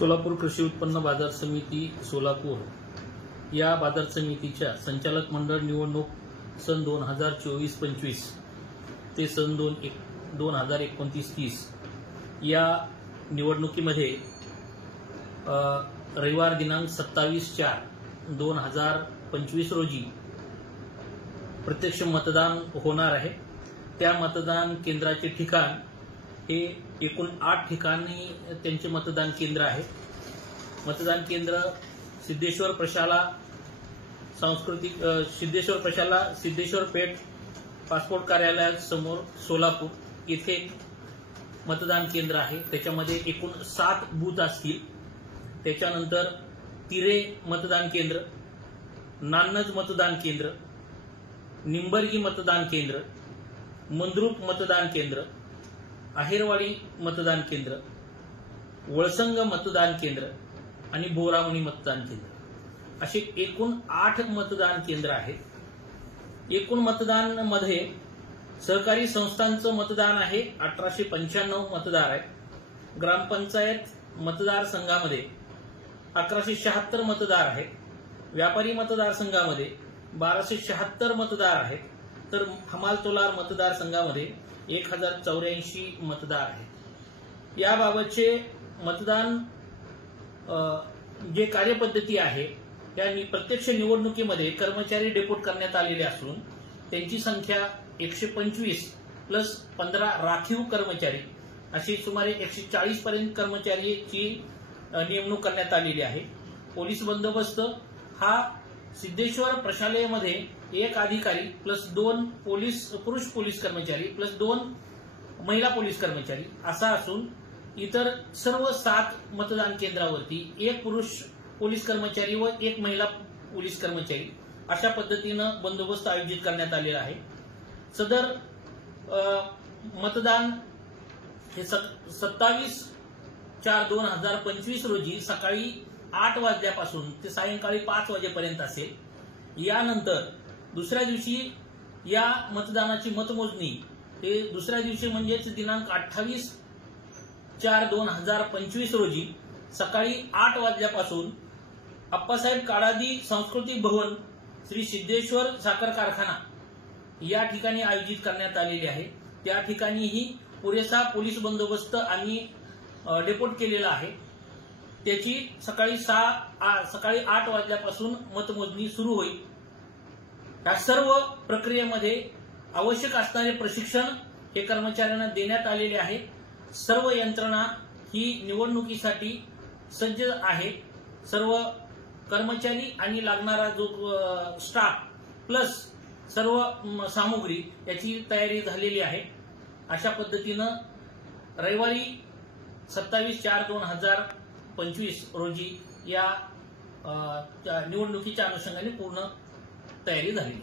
सोलापूर कृषी उत्पन्न बाजार समिती सोलापूर या बाजार समितीच्या संचालक मंडळ निवडणूक सन 2024-25 ते सन 2029-30 या निवडणुकीमध्ये रविवार दिनांक 27/4/2025 रोजी प्रत्यक्ष मतदान होणार आहे। त्या मतदान केंद्राचे ठिकाण हे एकूण 8 ठिकाणी त्यांचे मतदान केंद्र आहे। मतदान केंद्र सिद्धेश्वर प्रशाला सिद्धेश्वर पेठ पासपोर्ट कार्यालयासमोर सोलापूर येथे मतदान केंद्र आहे। त्याच्यामध्ये एकूण 7 बूथ असतील। त्याच्यानंतर तिरे मतदान केंद्र, नान्नज मतदान केंद्र, निंबर्गी मतदान केंद्र, मंद्रुप मतदान केंद्र, आहेरवाडी मतदान केंद्र, वळसंग मतदान केंद्र आणि बोरावणी मतदान केंद्र असे एकूण 8 मतदान केंद्र आहेत। एकूण मतदानामध्ये सहकारी संस्थांचं मतदान आहे 1895 मतदार आहेत। ग्रामपंचायत मतदारसंघामध्ये 1176 मतदार आहेत। व्यापारी मतदारसंघामध्ये 1276 मतदार आहेत। तर हमाल तोलार मतदारसंघामध्ये 1084 मतदार आहेत। याबाबतचे मतदान जे कार्यपद्धती आहे त्या प्रत्यक्ष निवडणुकीमध्ये कर्मचारी डेपोट करण्यात आलेले असून त्यांची संख्या 125 प्लस 15 राखीव कर्मचारी अशी सुमारे 140 पर्यंत कर्मचारीची नेमणूक करण्यात आलेली आहे। पोलीस बंदोबस्त हा सिद्धेश्वर प्रशालेमध्ये 1 अधिकारी प्लस 2 पुरुष पोलीस कर्मचारी प्लस 2 महिला पोलीस कर्मचारी असा असून इतर सर्व 7 मतदान केंद्रावरती 1 पुरुष पोलीस कर्मचारी व 1 महिला पोलीस कर्मचारी अशा पद्धतीनं बंदोबस्त आयोजित करण्यात आलेला आहे। सदर मतदान हे 27/4/2025 रोजी सकाळी 8 वाजल्यापासून ते सायंकाळी 5 वाजेपर्यंत असेल। यानंतर दुसऱ्या दिवशी या मतदानाची मतमोजणी हे दुसऱ्या दिवशी म्हणजेच दिनांक 28/4/2025 रोजी सकाळी 8 वाजल्यापासून अप्पासाहेब काळादी सांस्कृतिक भवन श्री सिद्धेश्वर साखर कारखाना या ठिकाणी आयोजित करण्यात आलेले आहे। त्या ठिकाणीही पुरेसा पोलीस बंदोबस्त आणि डेपोट केलेला आहे। त्याची सकाळी 8 वाजल्यापासून मतमोजणी सुरू होईल। या सर्व प्रक्रियेमध्ये आवश्यक असणारे प्रशिक्षण हे कर्मचाऱ्यांना देण्यात आलेले आहे। सर्व यंत्रणा ही निवडणुकीसाठी सज्ज आहे। सर्व कर्मचारी आणि लागणारा जो स्टाफ प्लस सर्व सामुग्री याची तयारी झालेली आहे। अशा पद्धतीनं रविवारी 27/4/2025 रोजी या निवडणुकीच्या अनुषंगाने पूर्ण तयारी झाली आहे।